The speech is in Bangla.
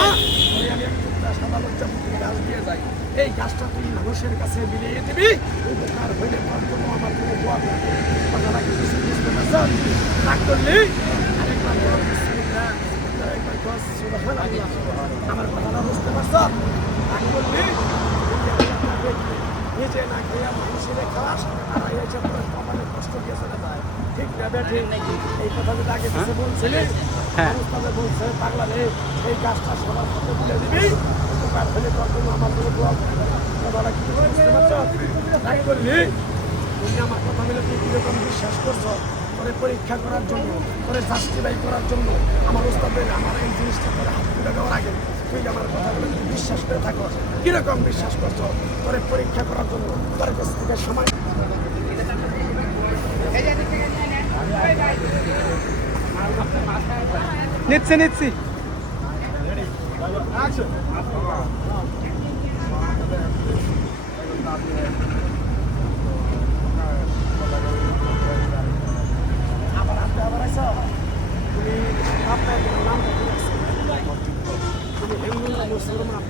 মা আমি একটা সাদা লজ্জাপতি গাছ দিয়ে যাই, এই গাছটা তুই মানুষের কাছে মিলিয়ে দিবি, উপকার হইলে তোর জন্য আমার জন্য দোয়া করবে। কথাটা কিছু বুঝতে পারছ? রাগ করলি আরেকবার বল, বিসমিল্লাহ, আরেকবার বল সুবহানাল্লাহ। আমার কথাটা বুঝতে পারছ? রাগ করলি নিজে না খেয়ে মানুষের খাস আর এসে তোর কপালে কষ্ট দিয়ে চলে যায়। ঠিক না বেঠি? এই কথা যেটা আগে কিছু বলছিলি, মানুষ তাদের বলছে পাগলা রে, এই গাছটা সবার সাথে তুলে দিবি, উপকার হলে তোর জন্য আমার জন্য দোয়া করবে। কথাটা কিছু বুঝতে পারছ? রাগ করলি? তুমি আমার কথা মিলে তুই কিরকম বিশ্বাস করছো? করে পরীক্ষা করার জন্য, করে জাস্টিফাই করার জন্য আমার ওস্তাদের আমার এই জিনিসটা করে হাত তুলে দেওয়ার আগে তুই আমার কথাগুলো যদি বিশ্বাস করে থাকো, কিরকম বিশ্বাস করছো? করে পরীক্ষা করার জন্য তোর কাছ থেকে সময় নিচ্ছি আবার আপনি আবার আইসা তুমি আপনার নামটা কি আছে? তুমি হিন্দু না মুসলমান?